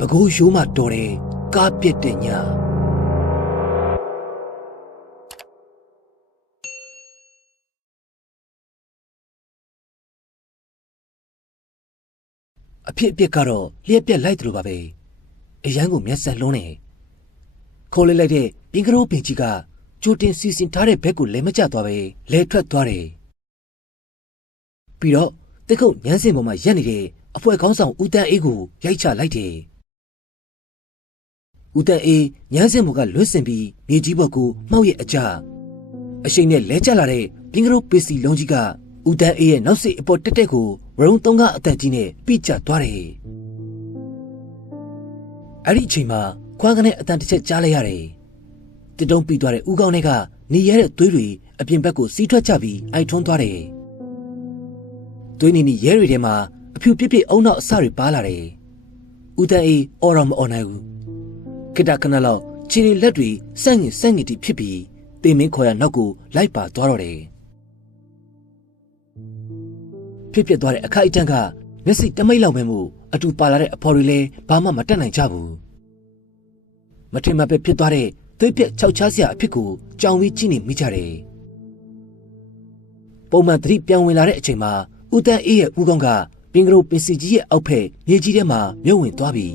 ဘကိုးရိုးမှတော်တယ်ကားပြက်တဲ့ညာအဖြစ်အပျက်ကတော့လျက်ပြက်လိုက်တယ်လို့ပါပဲအရန်ကိုမျက်စက်လုံးနေခေါ်လိုက်လိုက်တဲ့ပင်ကရောပင်ကြီးကကြိုတင်စီစဉ်ထားတဲ့ဘက်ကိုလဲမကျသွားပဲလဲထွက်သွားတယ်ပြီးတော့တက်ခုတ်ညမ်းစင်ပေါ်မှာရက်နေတဲ့အဖွဲကောင်းဆောင်ဦးတန်းအေးကိုရိုက်ချလိုက်တယ် ဦးတန်းအေးညမ်းစင်ပေါ်ကလွတ်စင်ပြီးမြေကြီးပေါ်ကိုမှောက်ရဲ့အကြအရှိန်နဲ့လဲကျလာတဲ့ပင်ကရောပစ္စည်းလုံးကြီးကဦးတန်းအေးရဲ့နောက်စိတ်အပေါ်တက်တက်ကိုဝရုံသုံးကအတန်ကြီးနဲ့ပြိကျသွားတယ်အဲ့ဒီအချိန်မှာခွားကနေအတန်တစ်ချက်ကြားလိုက်ရတယ်တစ်တုံးပြီးသွားတဲ့ဦးကောင်းတွေကနေရတဲ့သွေးတွေအပြင်ဘက်ကိုစီးထွက်ကြပြီးအိုက်ထွန်းသွားတယ်သွေးနေနေရဲတွေထဲမှာအဖြူပြစ်ပြစ်အုံနောက်အစတွေပါလာတယ်ဦးတန်းအေးအော်ရမအော်နိုင်ဘူး ခိတခဏလောက်ခြေတွေလက်တွေစန့်ငင်စန့်ငင်တီဖြစ်ပြီးတင်မင်းခေါ်ရနောက်ကိုလိုက်ပါသွားတော့တယ်ဖြစ်ဖြစ်သွားတဲ့အခိုက်အတန့်ကမျက်စိတမိတ်လောက်ပဲမို့အတူပါလာတဲ့အဖော်တွေလည်းဘာမှမတက်နိုင်ကြဘူးမထင်မှပဲဖြစ်သွားတဲ့သွေးပြက်ခြောက်ချားစရာအဖြစ်ကိုကြောင်ပြီးကြည့်နေမိကြတယ်ပုံမှန်သတိပြန်ဝင်လာတဲ့အချိန်မှာဦးတန်းအေးရဲ့ဦးကောင်းကပင်ကရိုပင်စီကြီးရဲ့အောက်ဖက်မြေကြီးထဲမှာမြုပ်ဝင်သွားပြီ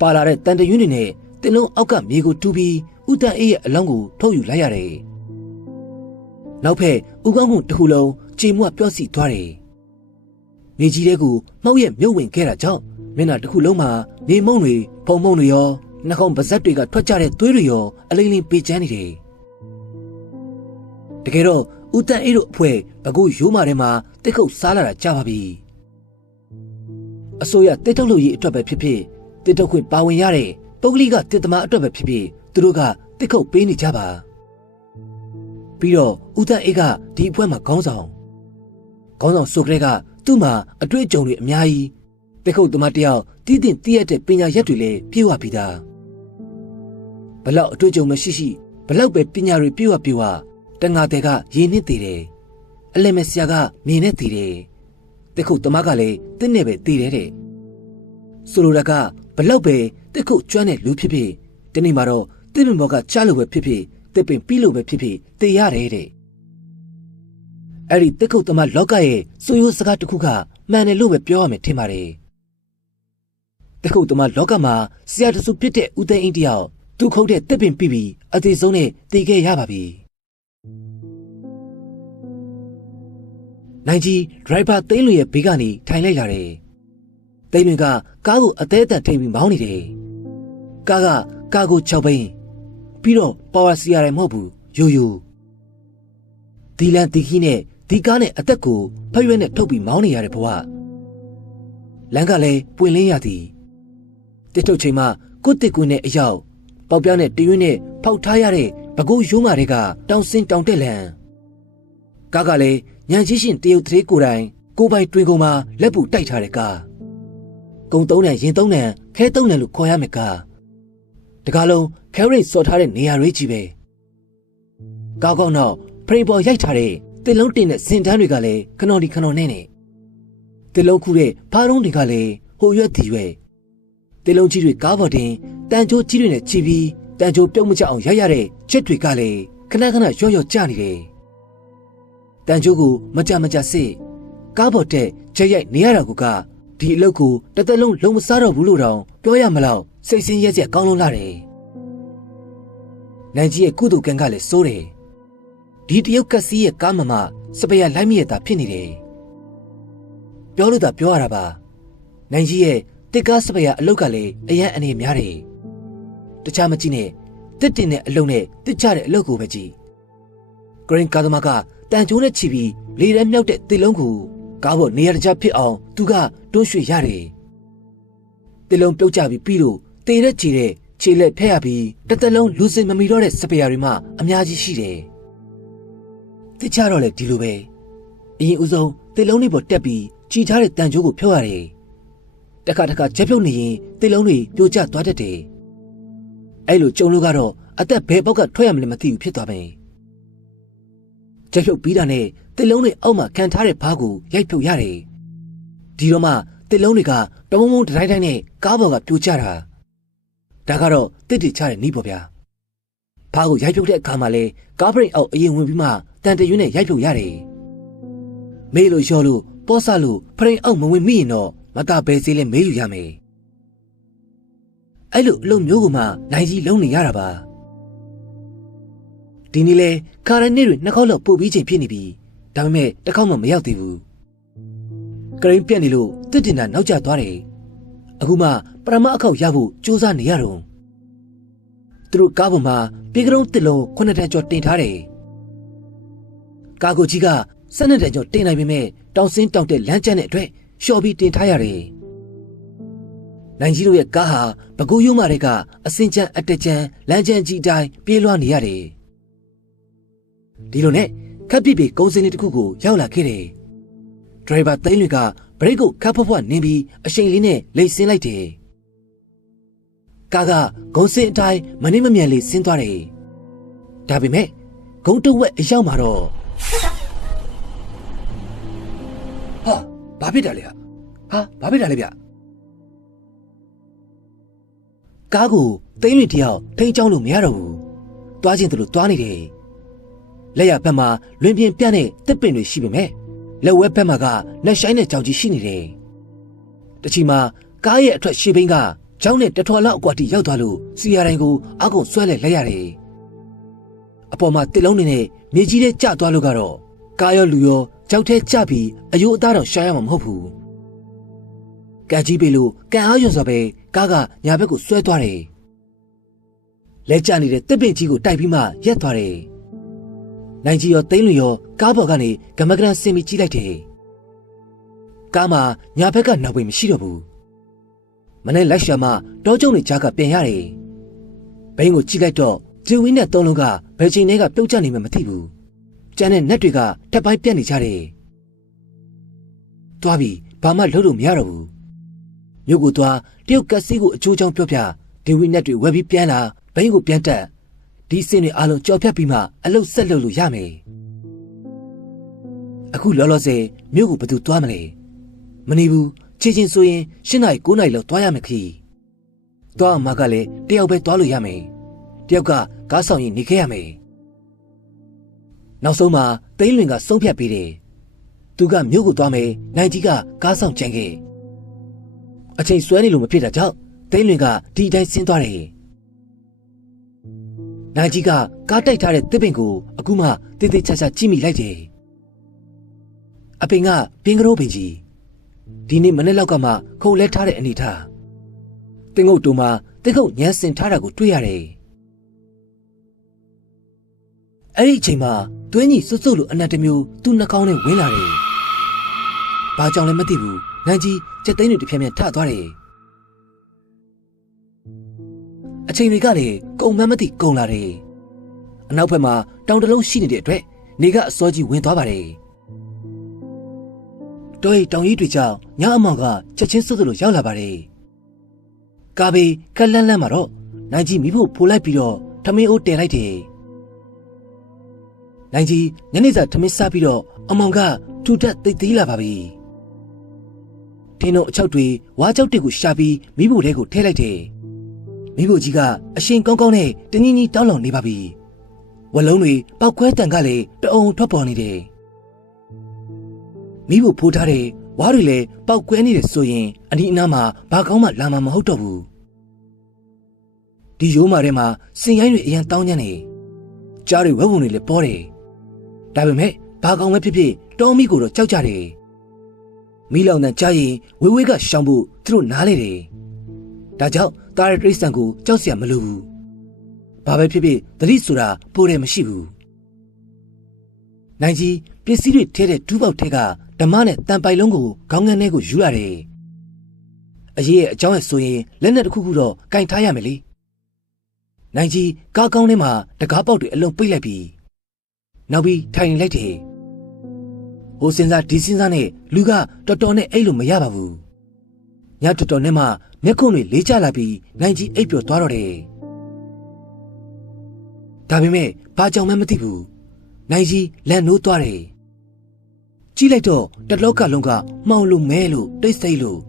ပါလာတဲ့တန်တရွင်းတွေနဲ့တင်းလုံးအောက်ကမြေကိုတူးပြီးဦးတန်းအေးရဲ့အလောင်းကိုထုတ်ယူလိုက်ရတယ်နောက်ဖက်ဦးကောင်းကတခုလုံးကြေမွတ်ပြော့စီသွားတယ်။မြေကြီးတဲကိုမှောက်ရက်မြုပ်ဝင်ခဲ့တာကြောင့်မျက်နှာတစ်ခုလုံးမှာနေမုံတွေဖုံမုံတွေရောနှာခေါင်းပါဇက်တွေကထွက်ကြတဲ့သွေးတွေရောအလိမ့်လိမ့်ပေချမ်းနေတယ်။တကယ်တော့ဦးတန်းအေးတို့အဖွဲ့ဘကုရိုးမာထဲမှာတိတ်ခုတ်စားလာတာကြာပါပြီ။အစိုးရတိတ်ထုတ်လို့ရေးအတွက်ပဲဖြစ်ဖြစ် တိတ်ထုတ်ခွင့်ပါဝင်ရတဲ့ပုဂ္ဂလိကတစ်သမားအတွက်ပဲဖြစ်ဖြစ်သူတို့ကတိတ်ခုတ်ပေးနေကြပါ။ပြီးတော့ဦးတန်းအေးကဒီအဖွဲ့မှာခေါင်းဆောင်ခေါင်းဆောင်ဆိုကလေးကသူ့မှာအတွေ့အကြုံတွေအများကြီးတခုတ်သမားတယောက်တည်တည်တည်ရတဲ့ပညာရက်တွေလည်းပြေဝပြီးသားဘလောက်အတွေ့အကြုံမရှိရှိဘလောက်ပဲပညာတွေပြေဝပြေဝတငါတဲ့ကရင်းနှင်းသေးတယ်အလယ်မဆရာကမြင်နေသေးတယ်တခုတ်သမားကလည်းတင်းနဲ့ပဲတည်တယ်တဲ့ဆိုလိုတာက ဘလောက်ပဲတခုတ်ကျွမ်းတဲ့လူဖြစ်ဖြစ်ဒီနေ့မှာတော့တင်းပင်ဘောကချလို့ပဲဖြစ်ဖြစ်တစ်ပင်ပြီးလို့ပဲဖြစ်ဖြစ်တည်ရတယ်တဲ့အဲ့ဒီတက်ခုတ်သမားလောကရဲ့စိုးရိုးစကားတစ်ခုကမှန်တယ်လို့ပဲပြောရမယ်ထင်ပါတယ်တက်ခုတ်သမားလောကမှာဆရာတဆူဖြစ်တဲ့ဦးသိန်းအင်းတယောက်သူခုတ်တဲ့တက်ပင်ပြီးပြီးအသေးဆုံးနဲ့တည်ခဲ့ရပါပြီနိုင်ကြီးဒရိုက်ဘာသိန်းလွင်ရဲ့ဘေးကနေထိုင်လိုက်လာတယ် သိန်းလွင်ကကားကိုအသေးအတန်ထိပ်ပြီးမောင်းနေတယ်ကားကကားကို၆ဘိန်းပြီးတော့ပါဝါစီရတယ်မဟုတ်ဘူးယိုယိုဒီလန်ဒီခီနဲ့ဒီကားနဲ့အသက်ကိုဖရွက်နဲ့ထုတ်ပြီးမောင်းနေရတဲ့ဘဝလမ်းကလည်းပွင့်လင်းရသည်တစ်ထုတ်ချိန်မှာကိုတစ်ကွင်းနဲ့အရောက်ပေါက်ပြားနဲ့တရွင်းနဲ့ဖောက်ထားရတဲ့ဘကိုးရိုးမာတွေကတောင်စင်တောင်တက်လန်ကားကလည်းညံချင်းရှင်တရုတ်သေးကိုယ်တိုင်ကိုပိုင်တွင်ကုန်မှာလက်ပူတိုက်ထားတဲ့ကား ကုံသုံးနဲ့ရင်သုံးနဲ့ခဲသုံးနဲ့လို့ခေါ်ရမယ်ကားတကားလုံးခဲရိတ်စော်ထားတဲ့နေရာတွေကြီးပဲကောက်ကောက်တော့ဖရိပေါ်ရိုက်ထားတဲ့တစ်လုံးတင်တဲ့စင်တန်းတွေကလည်းခနော်ဒီခနော်နဲ့နဲ့တစ်လုံးခုတဲ့ဖားတုံးတွေကလည်းဟိုရွက်ဒီရွက်တစ်လုံးကြီးတွေကားပေါ်တင်တန်ကြိုးကြီးတွေနဲ့ချီပြီးတန်ကြိုးပြုံးမချအောင်ရိုက်ရတဲ့ချက်တွေကလည်းခဏခဏရော့ရော့ကျနေတယ်တန်ကြိုးကိုမကြမကြစစ်ကားပေါ်တက်ချက်ရိုက်နေရတာက ဒီအလုပ်ကိုတစ်သက်လုံးလုံးမစားတော့ဘူးလို့တောင်ပြောရမလို့စိတ်ဆင်းရဲချက်ကောင်းလုံးလာတယ်နိုင်ကြီးရဲ့ကုသိုလ်ကံကလည်းစိုးတယ်ဒီတရုတ်ကစီးရဲ့ကားမမစပယ်ရလိုက်မိရတာဖြစ်နေတယ်ပြောလို့သာပြောရတာပါနိုင်ကြီးရဲ့တစ်ကားစပယ်ရအလုတ်ကလည်းအရန်အနေများတယ်တခြားမကြည့်နဲ့တစ်တင်တဲ့အလုတ်နဲ့တစ်ချတဲ့အလုတ်ကိုပဲကြည့်ဂရင်းကာသမားကတန်ကျိုးနဲ့ချီပြီးလေထဲမြောက်တဲ့တစ်လုံးကို ကားပေါ်နေရာတကျဖြစ်အောင်သူကတွန်းရွှေ့ရတယ်တစ်လုံးပြုတ်ကြပြီးပြီးလို့တေတဲ့ချီတဲ့ခြေလက်ဖက်ရပြီးတစ်သက်လုံးလူစင်မမီတော့တဲ့စပယ်ရတွေမှအများကြီးရှိတယ်တခြားတော့လေဒီလိုပဲအရင်ဦးဆုံးတေလုံးလေးပေါ်တက်ပြီးကြည်ထားတဲ့တန်ကြိုးကိုဖြုတ်ရတယ်တခါတခါချက်ဖြုတ်နေရင်တေလုံးတွေပြိုကျသွားတတ်တယ်အဲ့လိုကြုံလို့ကတော့အသက်ဘယ်ပေါက်ကထွက်ရမလဲမသိဘူးဖြစ်သွားမယ် ချက်ဖြုတ်ပြီးတာနဲ့တေလုံးတွေအောက်မှာခံထားတဲ့ဘားကိုရိုက်ဖြုတ်ရတယ်ဒီတော့မှတစ်လုံးတွေကတမုံမုံတိုင်းတိုင်းနဲ့ကားပေါ်ကပြိုကျတာဒါကတော့တစ်တိချတဲ့နီးပေါ့ဗျာဖားကိုရိုက်ဖြုတ်တဲ့အခါမှာလဲကားပရိတ်အောက်အရင်ဝင်ပြီးမှတန်တရွင်းနဲ့ရိုက်ဖြုတ်ရတယ်မေးလို့လျှော်လို့ပေါ့ဆလို့ဖရိတ်အောက်မဝင်မိရင်တော့မတာပဲစေးလဲမေးယူရမယ်အဲ့လိုအလုပ်မျိုးကမှနိုင်ကြီးလုံးနေရတာပါ ဒီနေ့လဲကာရနေတွေနှစ်ခေါက်လောက်ပို့ပြီးချိန်ဖြစ်နေပြီဒါပေမဲ့တစ်ခေါက်မှမရောက်သေးဘူးကရိန်းပြက်နေလို့တစ်တင်တာနောက်ကျသွားတယ်အခုမှပရမအခောက်ရဖို့စူးစမ်းနေရတော့သူတို့ကားပေါ်မှာပြေကရုံးတစ်လုံးခုနှစ်တန်းကျော်တင်ထားတယ်ကာကိုကြီးကဆက်နှစ်တန်းကျော်တင်နိုင်ပေမဲ့တောင်စင်းတောက်တဲ့လမ်းကျန်းတဲ့အတွက်လျှော်ပြီးတင်ထားရတယ်နိုင်ကြီးတို့ရဲ့ကားဟာဘကူးရုံးမတွေကအစင်ချမ်းအတက်ချမ်းလမ်းကျန်းကြီးတိုင်းပြေးလွှားနေရတယ် ဒီလိုနဲ့ခပ်ပြပြကုန်းစင်းလေးတစ်ခုကိုရောက်လာခဲ့တယ်။ဒရိုင်ဘာသိန်းတွေကဘရိတ်ကိုခပ်ဖွက်ဖွက်နင်းပြီးအရှိန်လေးနဲ့လိတ်ဆင်းလိုက်တယ်။ကာကဂုံစင်းအတိုင်းမနှိမ့်မမြန်လေးဆင်းသွားတယ်။ဒါပေမဲ့ဂုံတဝက်အရောက်မှာတော့ဟာဘာဖြစ်တာလဲဟာဘာဖြစ်တာလဲဗျကားကိုသိန်းတွေတယောက်ထိန်းချောင်းလို့မရတော့ဘူး။သွားခြင်းသူလို့သွားနေတယ်။ လက်ရဘက်မှာလွင်ပြင်ပြန့်တဲ့တစ်ပင်တွေရှိပေမဲ့လက်ဝဲဘက်မှာကနှက်ဆိုင်တဲ့ကြောင်ကြီးရှိနေတယ်။တချီမှာကားရဲ့အထွက်ရှေ့ဘင်းကကြောင်နဲ့တထွာလောက်အကွာတိရောက်သွားလို့စီယာတိုင်းကိုအကုံဆွဲလဲလက်ရတယ်။အပေါ်မှာတစ်လုံးနေနဲ့မြေကြီးထဲကျသွားလို့ကတော့ကားရောလူရောကြောက်ထဲကျပြီးအယိုးအသားတော့ရှာရမှာမဟုတ်ဘူး။ကန်ကြီးပေလို့ကန်အားရွံစွာပဲကားကညာဘက်ကိုဆွဲသွားတယ်။လက်ကျနေတဲ့တစ်ပင်ကြီးကိုတိုက်ပြီးမှရက်သွားတယ်။ နိုင်ကြီးရောသိန်းလူရောကားပေါ်ကနေဂမကရန်ဆင်ပြီးကြည့်လိုက်တယ်။ကားမှာညာဘက်ကနောက်ဝင်မရှိတော့ဘူး။မနေ့လိုက်ရှာမှတောကျုံတွေကြားကပြန်ရတယ်။ဘိန်းကိုကြည့်လိုက်တော့ဂျီဝင်းနဲ့သုံးလုံးကဘယ်ချိန်တည်းကပြုတ်ကျနေမှမသိဘူး။ကျန်တဲ့နက်တွေကထပ်ပိုင်းပြတ်နေကြတယ်။သွားပြီဘာမှလုပ်လို့မရတော့ဘူး။မြို့ကိုသွားတရုတ်ကက်စီကိုအချိုးချောင်းပြောပြဒီဝင်းနက်တွေဝယ်ပြီးပြန်လာဘိန်းကိုပြန်တက် ဒီစင်တွေအားလုံးကြော်ဖြတ်ပြီးမှအလုတ်ဆက်လုပ်လို့ရမယ်အခုလောလောဆယ်မြို့ကိုဘယ်သူသွားမလဲမနေဘူးချေချင်းဆိုရင်၈နာရီ9နာရီလောက်သွားရမယ်ခီးသွားအမကလည်းတယောက်ပဲသွားလို့ရမယ်တယောက်ကကားဆောင်ရင်နေခဲ့ရမယ်နောက်ဆုံးမှာသိန်းလွင်ကဆုံးဖြတ်ပေးတယ်သူကမြို့ကိုသွားမယ်နိုင်ကြီးကကားဆောင်ကြံခဲ့အချိန်ဆွဲနေလို့မဖြစ်တာကြောင့်သိန်းလွင်ကဒီအတိုင်းဆင်းသွားတယ် နိုင်ကြီးကကားတိုက်ထားတဲ့တစ်ပင်ကိုအခုမှတေးသေးချာချာကြည့်မိလိုက်တယ်အပင်ကပင်ကရိုးပင်ကြီးဒီနေ့မနေ့လောက်ကမှခုံလဲထားတဲ့အနေထားတင်ငုတ်တူမှာတင်ငုတ်ညှန်းစင်ထားတာကိုတွေ့ရတယ်အဲ့ဒီအချိန်မှာတွင်းကြီးစွတ်စွတ်လိုအနက်တစ်မျိုးသူ့နှာခေါင်းနဲ့ဝင်လာတယ်ဘာကြောင့်လဲမသိဘူးနိုင်ကြီးချက်သိန်းတွေတစ်ဖြည်းဖြည်းထသွားတယ် အချိန်တွေကလည်းကုံမန်းမသိကုံလာတယ်အနောက်ဘက်မှာတောင်တလုံးရှိနေတဲ့အတွက်နေကအစောကြီးဝင်သွားပါတယ်တော်ရီတောင်ကြီးတွေကြောင့်ညအမောင်ကချက်ချင်းစွတ်စွတ်လိုရောက်လာပါတယ်ကာဘေးကလန်းလန်းမှာတော့နိုင်ကြီးမိဖို့ဖိုးလိုက်ပြီးတော့ထမင်းအိုးတဲလိုက်တယ်နိုင်ကြီးညနေစာထမင်းစားပြီးတော့အမောင်ကထူထပ်သိသိလာပါပြီထင်းတို့အချောက်တွေဝါကြောက်တွေကိုရှာပြီးမိဖို့ထဲကိုထည့်လိုက်တယ် မိဖို့ကြီးကအရှင်ကောင်းကောင်းနဲ့တင်းကြီးကြီးတောင်းလောင်နေပါပြီဝလုံးတွေပောက်ခွဲတန်ကလည်းတအုံထွက်ပေါ်နေတယ်မိဖို့ဖိုးထားတဲ့ဝါးတွေလည်းပောက်ကွဲနေတယ်ဆိုရင်အနီးအနားမှာဘာကောင်းမှလာမှာမဟုတ်တော့ဘူးဒီရိုးမာထဲမှာစင်ရိုင်းတွေအရန်တောင်းညံ့နေကြားတွေဝဲပုံတွေလည်းပေါ်တယ်ဒါပေမဲ့ဘာကောင်းပဲဖြစ်ဖြစ်တောင်းမိကိုတော့ကြောက်ကြတယ်မိလောင်တဲ့ကြားရင်ဝေးဝေးကရှောင်ဖို့သူတို့နားလေတယ်ဒါကြောင့် တားတဲ့တိရစ္ဆာန်ကိုကြောက်စရာမလိုဘူးဘာပဲဖြစ်ဖြစ်သတိဆိုတာပိုတယ်မရှိဘူးနိုင်ကြီးပစ္စည်းတွေထဲတဲ့ဒူးပေါက်ထဲကဓမ္မနဲ့တန်ပိုင်လုံးကိုခေါင်းငန်းထဲကိုယူရတယ်အရေးရဲ့အကြောင်းရဲ့ဆိုရင်လက်နဲ့တစ်ခုခုတော့ကင်ထားရမယ်လေနိုင်ကြီးကားကောင်းထဲမှာတကားပေါက်တွေအလုံးပိတ်လိုက်ပြီးနောက်ပြီးထိုင်လိုက်တယ်ဟိုစင်စားဒီစင်စားနဲ့လူကတော်တော်နဲ့အိတ်လို့မရပါဘူး ညတော်တော်နဲ့မှမျက်ခုံးတွေလေးကျလာပြီးနိုင်ကြီးအိပ်ပျော်သွားတော့တယ်ဒါပေမဲ့ဘာကြောင့်မှမသိဘူးနိုင်ကြီးလန်နိုးသွားတယ်ကြည့်လိုက်တော့တလောကလုံးကမှောင်လို့မဲလို့တိတ်ဆိတ်လို့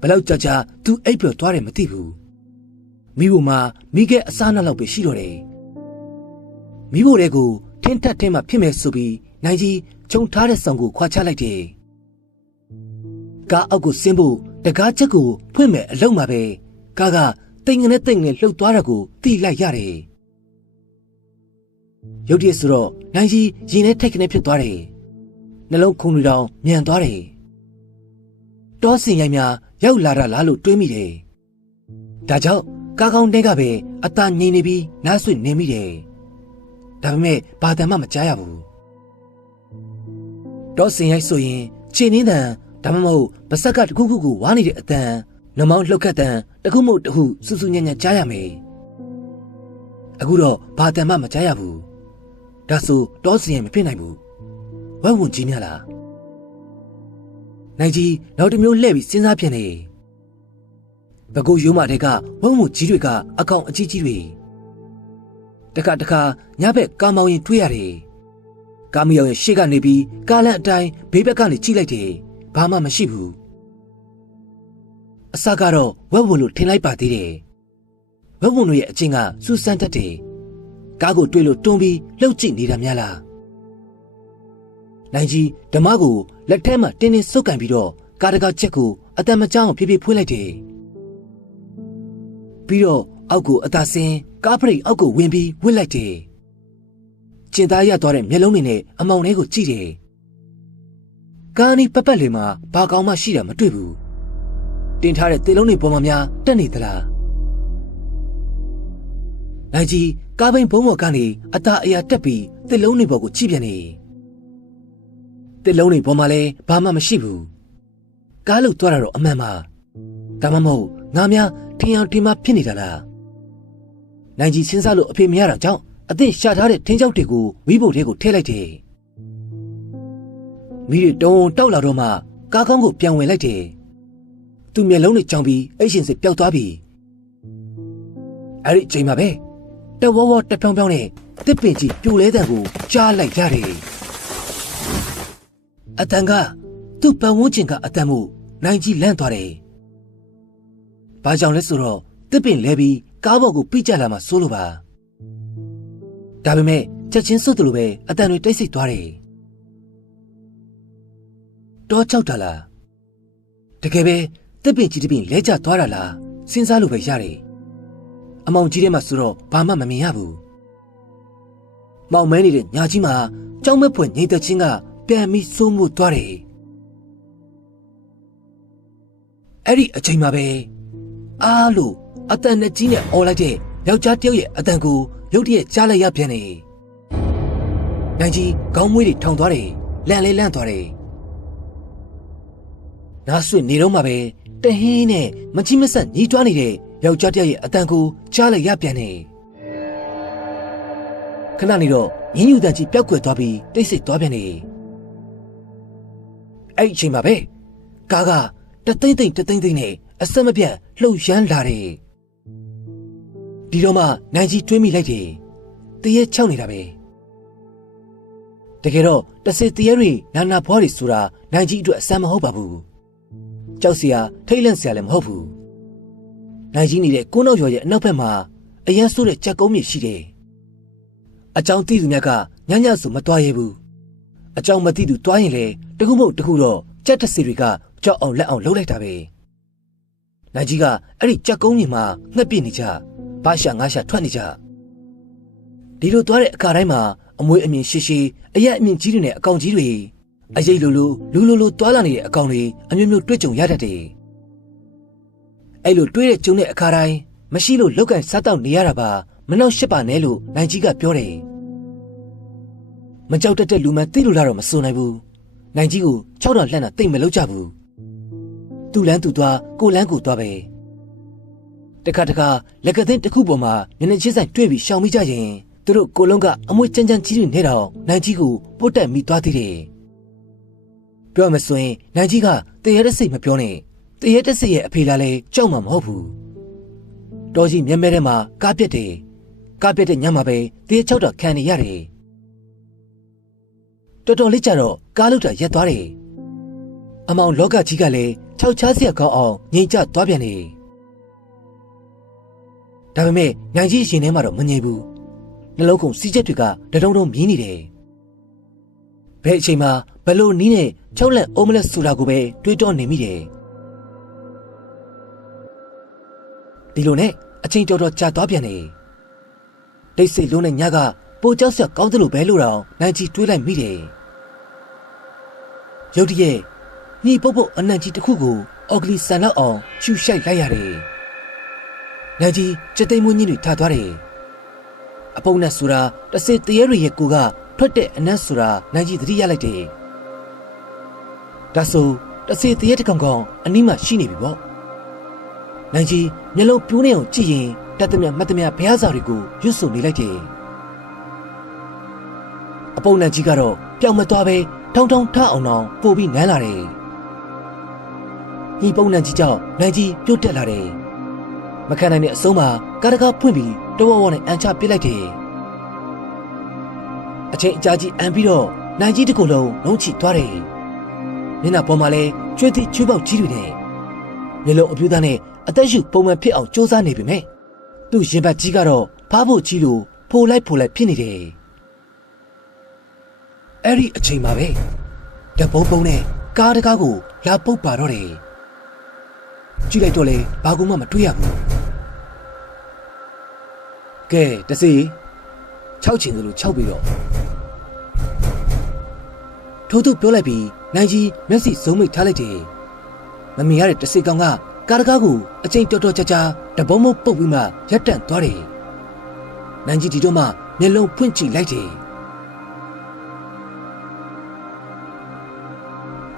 ဘလောက်ကြာကြာသူအိပ်ပျော်သွားတယ်မသိဘူးမိဖို့မှာမိခဲ့အစားနှလောက်ပဲရှိတော့တယ်မိဖို့တဲ့ကိုထင်းထက်ထင်းမှဖြစ်မယ်ဆိုပြီးနိုင်ကြီးခြုံထားတဲ့ဆောင်ကိုခွာချလိုက်တယ် ကားအောက်ကိုဆင်းဖို့တကားချက်ကိုဖွင့်မဲ့အလုံးမှာပဲကားကတိမ်ငနဲ့တိမ်ငနဲ့လှုပ်သွားတာကိုသိလိုက်ရတယ်ရုတ်တရက်ဆိုတော့နိုင်ကြီးရင်ထဲထိတ်ခနဲ့ဖြစ်သွားတယ်နှလုံးခုန်လူတောင်မြန်သွားတယ်တောစင်ရိုင်းများရောက်လာတာလားလို့တွေးမိတယ်ဒါကြောင့်ကားကောင်းတဲကပဲအသာငြိမ်နေပြီးနားဆွနေမိတယ်ဒါပေမဲ့ဘာတန်မှမကြားရဘူးတောစင်ရိုက်ဆိုရင်ခြေနှင်းတန် ဒါမှမဟုတ်ပါဆက်ကတခုခုကိုဝါနေတဲ့အတန်နှမောင်းလှုပ်ခတ်တန်တခုမဟုတ်တခုစူးစူးညံ့ညံ့ကြားရမယ်အခုတော့ဘာတန်မှမကြားရဘူးဒါဆိုတောစင်ရိုက်မဖြစ်နိုင်ဘူးဝက်ဝင်ကြီးများလားနိုင်ကြီးနောက်တစ်မျိုးလှည့်ပြီးစဉ်းစားပြန်နေဘကူရိုးမတဲ့ကဝက်ဝင်ကြီးတွေကအကောင်အကြီးကြီးတွေတခါတခါညဘက်ကာမောင်ရင်တွေ့ရတယ်ကာမီယောင်ရဲ့ရှေ့ကနေပြီးကားလန့်အတိုင်းဘေးဘက်ကနေကြည့်လိုက်တယ် ဘာမှမရှိဘူးအစကတော့ဝက်ဝင်လို့ထင်လိုက်ပါသေးတယ်ဝက်ဝင်တို့ရဲ့အချင်းကစူးစမ်းတတ်တယ်ကားကိုတွေ့လို့တွန်းပြီးလှုပ်ကြည့်နေတာများလားနိုင်ကြီးဓမ္မကိုလက်ထဲမှာတင်းတင်းဆုပ်ကန်ပြီးတော့ကားတကားချက်ကိုအတန်မကြောင်းဖြည်းဖြည်းဖွင့်လိုက်တယ်ပြီးတော့အောက်ကိုအသာစင်းကားပရိတ်အောက်ကိုဝင်ပြီးဝစ်လိုက်တယ်ကျင်သားရသွားတဲ့မျက်လုံးတွေနဲ့အမောင်လေးကိုကြည့်တယ် ကားနီးပက်ပက်လေးမှာဘာကောင်မှရှိတာမတွေ့ဘူးတင်ထားတဲ့သေလုံးတွေပေါ်မှာများတက်နေသလားနိုင်ကြီးကားဘိန်းဘုံဘော်ကနေအသာအရာတက်ပြီးသေလုံးတွေပေါ်ကိုကြည့်ပြန်နေသေလုံးတွေပေါ်မှာလည်းဘာမှမရှိဘူးကားလို့သွားတာတော့အမှန်ပါဒါမှမဟုတ်ငါများထင်အောင်ထင်မှဖြစ်နေတာလားနိုင်ကြီးစဉ်းစားလို့အဖေမရတာကြောင့်အသင့်ရှာထားတဲ့ထင်းချောက်တွေကိုဝီးဘုတ်ထဲကိုထည့်လိုက်တယ် မိတွေတုံးတောက်လာတော့မှကားကောင်းကိုပြန်ဝင်လိုက်တယ်သူမျက်လုံးနဲ့ကြောင်ပြီးအိတ်ရှင်စစ်ပျောက်သွားပြီအဲ့ဒီအချိန်မှာပဲတဝဝတဖြောင်းဖြောင်းနဲ့တစ်ပင်ကြီးပြိုလဲတဲ့ကိုကြားလိုက်ရတယ်အတန်ကသူ့ပန်ဝန်းကျင်ကအတန်မှုနိုင်ကြီးလန့်သွားတယ်။ဘာကြောင့်လဲဆိုတော့တစ်ပင်လဲပြီးကားဘော်ကိုပြိကျလာမှစိုးလို့ပါ။ဒါပေမဲ့ချက်ချင်းစွတ်တယ်လို့ပဲအတန်တွေတိတ်ဆိတ်သွားတယ်။ တောချောက်တာလား။တကယ်ပဲတစ်ပင်ကြီးတစ်ပင်လဲကျသွားတာလားစဉ်းစားလို့ပဲရတယ်။အမောင်ကြီးထဲမှာဆိုတော့ဘာမှမမြင်ရဘူး။မောင်မဲနေတဲ့ညာကြီးမှာကြောင်မဲ့ဖွယ်ငိမ့်တဲ့ချင်းကပြန်ပြီးစိုးမှုသွားတယ်။အဲ့ဒီအချိန်မှာပဲအားလို့အတန်နဲ့ကြီးနဲ့အော်လိုက်တဲ့ယောက်ျားတယောက်ရဲ့အတန်ကိုရုတ်တရက်ကြားလိုက်ရပြန်တယ်။နိုင်ကြီးခေါင်းမွေးတွေထောင်သွားတယ်။လန့်လေးလန့်သွားတယ်။ နားဆွနေတော့မှပဲတဟင်းနဲ့မကြီးမဆက်ညီးတွားနေတဲ့ယောက်ျားတယောက်ရဲ့အတန်ကိုကြားလိုက်ရပြန်တယ်။ခဏနေတော့ညင်းညူတန်ကြီးပျောက်ကွယ်သွားပြီးတိတ်ဆိတ်သွားပြန်တယ်။အဲ့ဒီအချိန်မှာပဲကားကတသိမ့်သိမ့်တသိမ့်သိမ့်နဲ့အဆက်မပြတ်လှုပ်ရမ်းလာတယ်ဒီတော့မှနိုင်ကြီးတွေးမိလိုက်တယ်တရေချောက်နေတာပဲတကယ်တော့တစေတရေတွေနာနာဘွားတွေဆိုတာနိုင်ကြီးအတွက်အဆမ်းမဟုတ်ပါဘူး ကြောက်စရာထိတ်လန့်စရာလည်းမဟုတ်ဘူးနိုင်ကြီးနေတဲ့ကိုနောက်ကျော်ရဲ့အနောက်ဘက်မှာအရန်ဆိုးတဲ့ကြက်ကုန်းမြေရှိတယ်အကြောင်းသိသူများကညညဆိုမတွားရဘူးအကြောင်းမသိသူတွားရင်လေတခုမဟုတ်တခုတော့ကြက်တစီတွေကကြောက်အောင်လက်အောင်လှုပ်လိုက်တာပဲနိုင်ကြီးကအဲ့ဒီကြက်ကုန်းမြေမှာငှက်ပြစ်နေကြဘာရှာငါရှာထွက်နေကြဒီလိုသွားတဲ့အခါတိုင်းမှာအမွေအမြင်ရှိရှိအရက်အမြင်ကြီးတွေနဲ့အကောင်ကြီးတွေ အရေးလိုလိုလူလိုလိုတွာလာနေတဲ့အကောင်တွေအမျိုးမျိုးတွေ့ကြုံရတတ်တယ်အဲ့လိုတွေးတဲ့ကျုံတဲ့အခါတိုင်းမရှိလို့လောက်ကန်စားတော့နေရတာပါမနှောက်ရှစ်ပါနဲ့လို့နိုင်ကြီးကပြောတယ်မကြောက်တတ်တဲ့လူမှသိလို့လာတော့မစိုးနိုင်ဘူးနိုင်ကြီးကို၆တော်လှမ်းတာတိတ်မလုပ်ကြဘူးသူ့လန်းသူသွားကိုလန်းကိုသွားပဲတခါတခါလက်ကသင်းတစ်ခုပေါ်မှာနည်းနည်းချင်းဆိုင်တွေ့ပြီးရှောင်မိကြရင်သူတို့ကိုလုံးကအမွှေးချမ်းချမ်းကြီးတွေနဲ့တော့နိုင်ကြီးကိုပုတ်တက်မိသွားသေးတယ် ပြောမစွင်နိုင်ကြီးကတရေတဲ့စိတ်မပြောနဲ့တရေတဲ့စိတ်ရဲ့အဖေလာလဲကြောက်မှမဟုတ်ဘူးတော်ကြီးမျက်မဲထဲမှာကားပြက်တယ်ကားပြက်တဲ့ညမှာပဲတရေချောက်တော့ခံနေရတယ်တော်တော်လေးကြတော့ကားလုတာရက်သွားတယ်အအမောင်လောကကြီးကလည်းခြောက်ချားစရာကောင်းအောင်ငြိမ်ချသွားပြန်နေဒါပေမဲ့နိုင်ကြီးရှင်ထဲမှာတော့မငြိမ်ဘူးနှလုံးကုန်စီးချက်တွေကတတုံတုံမြည်နေတယ်ဘယ်အချိန်မှဘလို့နီးနဲ့ ၆လက်အိုမလက်ဆိုတာကိုပဲတွေးတောနေမိတယ်ဒီလိုနဲ့အချိန်တော်တော်ကြာသွားပြန်နေတိတ်ဆိတ်လုံးနဲ့ညကပိုကြောက်ဆက်ကောင်းသလိုပဲလို့တော့နိုင်ကြီးတွေးလိုက်မိတယ်ရုတ်တရက်ညပုတ်ပုတ်အနံ့ကြီးတစ်ခုကိုအော်ဂလီဆန်လောက်အောင်ရှူရှိုက်လိုက်ရတယ်နိုင်ကြီးစက်သိမ်းမွင်းကြီးတွေထားသွားတယ်အပုံနဲ့ဆိုတာတစေတရေတွေရဲ့ကိုကထွက်တဲ့အနက်ဆိုတာနိုင်ကြီးသတိရလိုက်တယ် ဒါဆိုတစေတရေတစ်ကောင်ကောင်အနီးမှာရှိနေပြီပေါ့နိုင်ကြီးမျက်လုံးပြိုးနေအောင်ကြည့်ရင်တတ်သမျှမှတ်သမျှဘုရားစာတွေကိုရွတ်ဆိုနေလိုက်တယ်အပုံနဲ့ကြီးကတော့ပျောက်မသွားပဲထောင်းထောင်းထအောင်အောင်ပို့ပြီးနမ်းလာတယ်ညီပုံနဲ့ကြီးကြောင့်နိုင်ကြီးပြုတ်တက်လာတယ်မခံနိုင်တဲ့အဆုံးမှာကားတကားဖွင့်ပြီးတဝဝနဲ့အန်ချပစ်လိုက်တယ်အချိန်အကြာကြီးအန်ပြီးတော့နိုင်ကြီးတစ်ခုလုံးလုံးချသွားတယ် မျက်နှာပေါ်မှာလဲကျွေးသည့်ချွေးပေါက်ကြီးတွေနဲ့မျက်လုံးအပြူသားနဲ့အသက်ရှူပုံမှန်ဖြစ်အောင်စ조사နေပြီမဲ့သူ့ရင်ဘတ်ကြီးကတော့ဖားဖို့ကြီးလို့ဖိုလိုက်ဖိုလိုက်ဖြစ်နေတယ်အဲ့ဒီအချိန်မှာပဲတပုံးပုံးနဲ့ကားတကားကိုလာပုတ်ပါတော့တယ်ကြည့်လိုက်တော့လေဘာကူမှမတွေ့ရဘူးကဲတစီ6ချင်သလို6ပြီးတော့ ထို့သူပြောလိုက်ပြီးနိုင်ကြီးမျက်စိစုံမိတ်ထားလိုက်တယ်မမီရတဲ့တစီကောင်ကကားတကားကိုအချိန်တော်တော်ကြာကြာတပုံးမပုတ်ပြီးမှရက်တန့်သွားတယ်နိုင်ကြီးဒီတော့မှမျက်လုံးဖွင့်ကြည့်လိုက်တယ်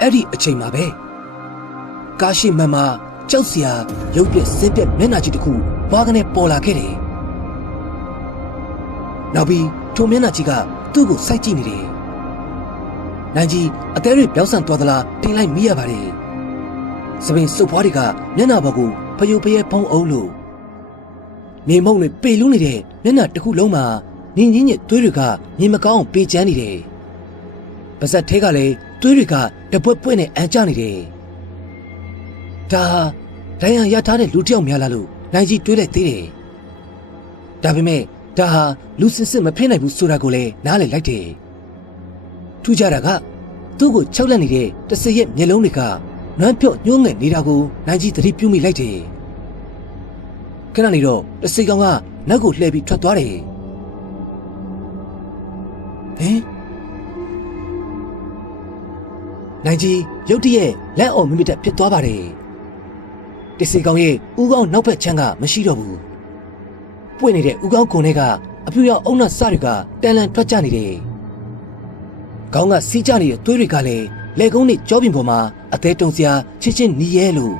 အဲ့ဒီအချိန်မှာပဲကားရှိမမကြောက်စရာရုပ်ပြက်စင်းပြက်မျက်နှာကြီးတစ်ခုဘွားကနေပေါ်လာခဲ့တယ်နောက်ပြီးထိုမျက်နှာကြီးကသူ့ကိုစိုက်ကြည့်နေတယ် နိုင်ကြီးအသေးတွေပြောင်းဆန်သွားသလားတင်လိုက်မိရပါတယ်စပင်စုပ်ဖွားတွေကမျက်နှာပေါ်ကိုဖယိုဖယဲဖုံးအောင်လို့နေမုံတွေပေလူးနေတဲ့မျက်နှာတစ်ခုလုံးမှာနင်းညင်းညစ်သွေးတွေကမြင်မကောင်းအောင်ပေချမ်းနေတယ်ပါဇက်ထဲကလည်းသွေးတွေကတပွက်ပွက်နဲ့အန်ကျနေတယ်ဒါဟာဒိုင်ယန်ရထားတဲ့လူတစ်ယောက်များလားလို့နိုင်ကြီးတွေးလိုက်သေးတယ်ဒါပေမဲ့ဒါဟာလူစစ်စစ်မဖြစ်နိုင်ဘူးဆိုတာကိုလည်းနားလည်လိုက်တယ် ထူးခြားတာကသူ့ကိုခြောက်လက်နေတဲ့တစရက်မျက်လုံးတွေကနွမ်းပြော့ညှိုးငယ်နေတာကိုနိုင်ကြီးသတိပြုမိလိုက်တယ်ခဏနေတော့တစိကောင်ကနောက်ကိုလှည့်ပြီးထွက်သွားတယ်ဟင်နိုင်ကြီးရုတ်တရက်လက်အော်မိမိတက်ဖြစ်သွားပါတယ်တစီကောင်ရဲ့ဥကောင်းနောက်ဘက်ချမ်းကမရှိတော့ဘူးပွင့်နေတဲ့ဥကောင်းကုံတွေကအပြူရောက်အုံနစတွေကတန်လန်ထွက်ကြနေတယ် ခေါင်းကစီးကြနေတဲ့သွေးတွေကလည်းလက်ကုန်းနဲ့ကြောပြင်ပေါ်မှာအသေးတုံစရာချစ်ချင်းနီးရဲလို့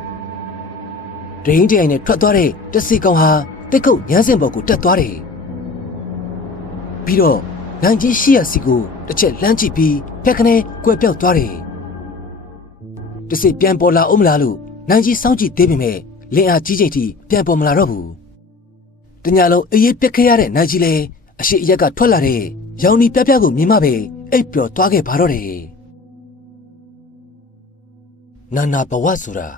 ဒိန်းတိုင်နဲ့ထွက်သွားတဲ့တစီကောင်ဟာတက်ကုတ်ညမ်းစင်ပေါ်ကိုတက်သွားတယ်ပြီးတော့နိုင်ကြီးရှိရစီကိုတစ်ချက်လှမ်းကြည့်ပြီးဖြက်ခနဲကွယ်ပြောက်သွားတယ်တစီပြန်ပေါ်လာအောင်မလားလို့နိုင်ကြီးစောင့်ကြည့်သေးပေမဲ့လင်အားကြီးချိန်ထိပြန်ပေါ်မလာတော့ဘူးတညာလုံးအေးအေးပြက်ခဲရတဲ့နိုင်ကြီးလည်းအရှိအရက်ကထွက်လာတဲ့ရောင်နီပြပြကိုမြင်မှပဲအိပ်ပျော်သွားခဲ့ပါတော့တယ်နာနာဘဝဆိုတာ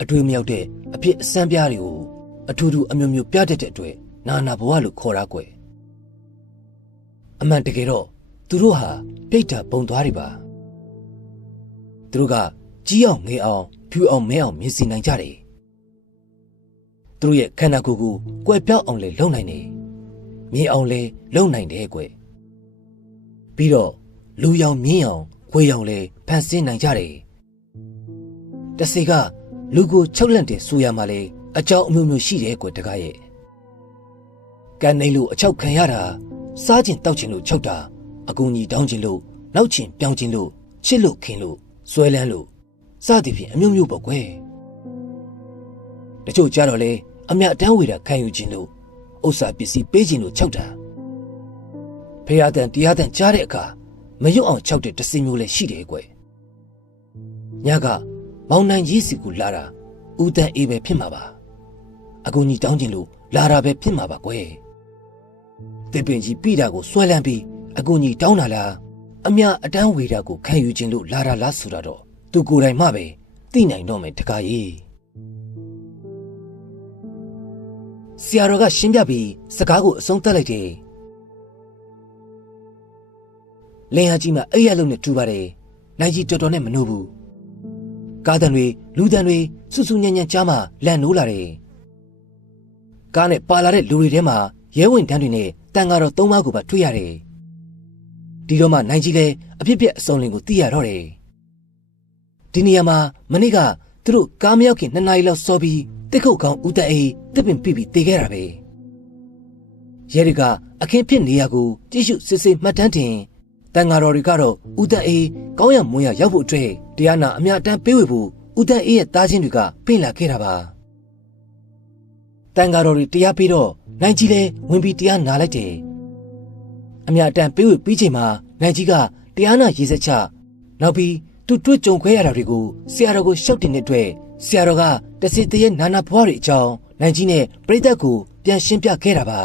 အတွေ့မြောက်တဲ့အဖြစ်အစမ်းပြားတွေကိုအထူးထူးအမျိုးမျိုးပြတတ်တဲ့အတွက်နာနာဘဝလို့ခေါ်တာကွယ်အမှန်တကယ်တော့သူတို့ဟာပြိတ္တာပုံသွားတွေပါသူတို့ကကြီးအောင်ငယ်အောင်ဖြူအောင်မဲအောင်မြင်စီနိုင်ကြတယ်သူတို့ရဲ့ခန္ဓာကိုယ်ကိုကွယ်ပြောက်အောင်လဲလုပ်နိုင်တယ်မြင်အောင်လဲလုပ်နိုင်တယ်ကွယ် ပြီးတော့လူရောင်မြင်းအောင်ခွေရောင်လဲဖန်ဆင်းနိုင်ကြတယ်တစေကလူကိုချုပ်လန့်တယ်ဆိုရမှာလဲအကြောင်းအမျိုးမျိုးရှိတယ်ကွယ်တကားရဲ့ကန်နေလို့အချောက်ခံရတာစားကျင်တောက်ကျင်လို့ချုပ်တာအကူကြီးတောင်းကျင်လို့နောက်ကျင်ပြောင်းကျင်လို့ချစ်လို့ခင်လို့ဆွဲလန်းလို့စသည်ဖြင့်အမျိုးမျိုးပေါ့ကွယ်တချို့ကြတော့လေအမြတန်းဝေတာခံယူခြင်းလို့ဥစ္စာပစ္စည်းပေးခြင်းလို့ချုပ်တာ ဖေရတန်တရားတန်ကြားတဲ့အခါမရွတ်အောင်ချုပ်တဲ့တစင်မျိုးလည်းရှိတယ်ကွယ်ညကမောင်နိုင်ကြီးစီကူလာတာဦးတန်းအေးပဲဖြစ်မှာပါအကူကြီးတောင်းခြင်းလို့လာတာပဲဖြစ်မှာပါကွယ်တစ်ပင်ကြီးပြတာကိုဆွဲလန်းပြီးအကူကြီးတောင်းတာလားအမြအတန်းဝေတာကိုခံယူခြင်းလို့လာတာလားဆိုတာတော့သူကိုယ်တိုင်မှပဲသိနိုင်တော့မယ်တကားကြီးဆရာတော်ကရှင်းပြပြီးစကားကိုအဆုံးသတ်လိုက်တယ် လင်ဟာကြီးမှအဲ့ရလုံးနဲ့တူပါတယ်နိုင်ကြီးတော်တော်နဲ့မနှိုးဘူးကားတန်တွေလူတန်တွေစူးစူးညံ့ညံ့ကြားမှလန့်နိုးလာတယ်ကားနဲ့ပါလာတဲ့လူတွေထဲမှာရဲဝင်တန်းတွေနဲ့တန်ဃာတော်သုံးပါးကိုပါတွေ့ရတယ်ဒီတော့မှနိုင်ကြီးလည်းအဖြစ်ပြက်အစုံလင်ကိုသိရတော့တယ်ဒီနေရာမှာမနေ့ကသူတို့ကားမရောက်ခင်နှစ်နာရီလောက်စောပြီးတစ်ခုတ်ကောင်ဦးတက်အေးတစ်ပင်ပြပြီးတေခဲ့တာပဲရဲတွေကအခင်းဖြစ်နေရကိုကြည့်ရှုစစ်စစ်မှတ်တမ်းတင် တန်ဃာတော်တွေကတော့ဦးတက်အေးကောင်းရမွန်ရရောက်ဖို့အတွက်တရားနာအများအတန်းပေးဝေဖို့ဦးတက်အေးရဲ့တားချင်းတွေကပြင်လာခဲ့တာပါတန်ဃာတော်တွေတရားပေးတော့နိုင်ကြီးလည်းဝင်ပြီးတရားနာလိုက်တယ်အများအတန်းပေးဝေပြီးချိန်မှာနိုင်ကြီးကတရားနာရေးစက်ချနောက်ပြီးသူတွေ့ကြုံခွဲရတာတွေကိုဆရာတော်ကိုရှောက်တင်တဲ့အတွက်ဆရာတော်ကတစီတရဲ့နာနာဘွားတွေအကြောင်းနိုင်ကြီးနဲ့ပြိသက်ကိုပြန်ရှင်းပြခဲ့တာပါ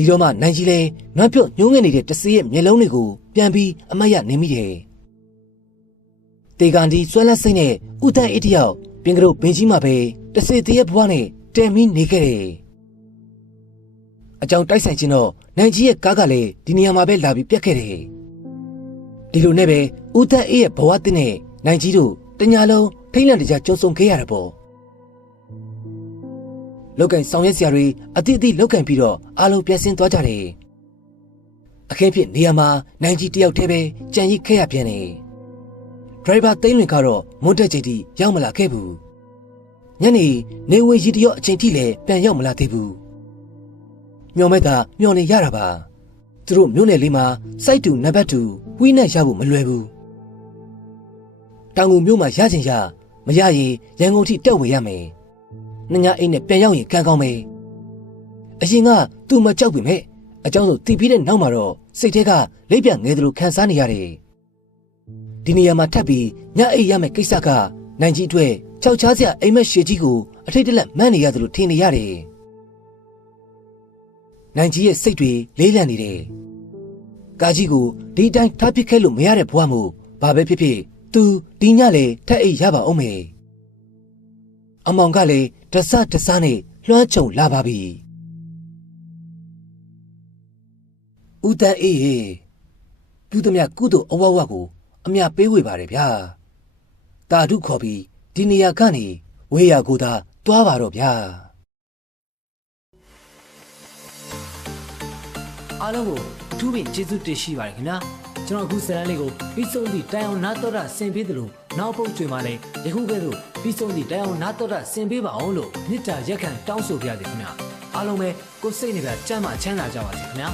ဒီတော့မှနိုင်ကြီးလဲနွမ်းပြုတ်ညှိုးငင်နေတဲ့တစီရဲ့မျက်လုံးတွေကိုပြန်ပြီးအမတ်ရနေမိတယ်တေကန်ဒီဆွဲလက်စိတ်နဲ့ဥတန်အေးတယောက်ပြင်ကလေးဘင်းကြီးမှာပဲတစီတရဲ့ဘွားနဲ့တဲမီနေခဲ့တယ်အကြောင်းတိုက်ဆိုင်ခြင်းတော့နိုင်ကြီးရဲ့ကားကလည်းဒီနေရာမှာပဲလာပြီးပြက်ခဲ့တယ်ဒီလိုနဲ့ပဲဦးသက်အေးရဲ့ဘဝတင်နဲ့နိုင်ကြီးတို့တညာလုံးထိတ်လန့်တကြကြုံဆုံခဲ့ရတာပေါ့ လောက်ကင်ဆောင်ရွက်စရာတွေအတိအသီးလောက်ကင်ပြီးတော့အားလုံးပြည့်စင်သွားကြတယ်အခင်းဖြစ်နေရာမှာနိုင်ကြီးတယောက်တည်းပဲကြံရစ်ခဲ့ရပြန်တယ်ဒရိုင်ဘာသိန်းလွင်ကတော့မွန်းတက်ချိန်ထိရောက်မလာခဲ့ဘူးညနေနေဝေရီတရော့အချိန်ထိလည်းပြန်ရောက်မလာသေးဘူးမျော်မဲ့တာမျော်နေရတာပါသူတို့မျိုးနယ်လေးမှာစိုက်တူနံပါတ်တူဝိနဲ့ရဖို့မလွယ်ဘူးတောင်ငူမျိုးမှာရချင်ရမရရင်ရန်ကုန်ထိတက်ဝေရမယ် နှညာအိမ်နဲ့ပြန်ရောက်ရင်ကံကောင်းမယ်အရင်ကသူ့မကြောက်ပြီမဲ့အကြောင်းဆိုတီးပြီးတဲ့နောက်မှာတော့စိတ်ထဲကလက်ပြငယ်သလိုခံစားနေရတယ်ဒီနေရာမှာထပ်ပြီးညအိပ်ရမယ့်ကိစ္စကနိုင်ကြီးအတွက်ကြောက်ချားစရာအိမ်မက်ရှည်ကြီးကိုအထိတ်တလက်မှန်းနေရသလိုထင်နေရတယ်နိုင်ကြီးရဲ့စိတ်တွေလေးလံနေတယ်ကာကြီးကိုဒီတိုင်းထားပစ်ခဲ့လို့မရတဲ့ဘဝမို့ဘာပဲဖြစ်ဖြစ်သူဒီညလေထက်အိပ်ရပါအောင်မေအမောင်ကလည်း တဆတဆနဲ့လွှမ်းခြုံလာပါပြီဦးတန်းအေးဟေးပြုသမျှကုသိုလ်အဝဝကို အမြပေးဝေပါတယ်ဗျာတာဓုခေါ်ပြီးဒီနေရာကနေဝေးရကိုသာတွားပါတော့ဗျာအားလုံးကိုအထူးပင်ကျေးဇူးတင်ရှိပါတယ်ခင်ဗျာ ကျွန်တော်အခုဇာတ်လမ်းလေးကိုပြီးဆုံးသည့်တိုင်အောင်နာတော်တာဆင်ပေးသလိုနောက်ပုတ်တွေမှာလည်းယခုကဲ့သို့ပြီးဆုံးသည့်တိုင်အောင်နာတော်တာဆင်ပေးပါအောင်လို့မေတ္တာရက်ခံတောင်းဆိုပါရစေခင်ဗျာအားလုံးပဲကိုယ်စိတ်နှပြချမ်းသာချမ်းသာကြပါစေခင်ဗျာ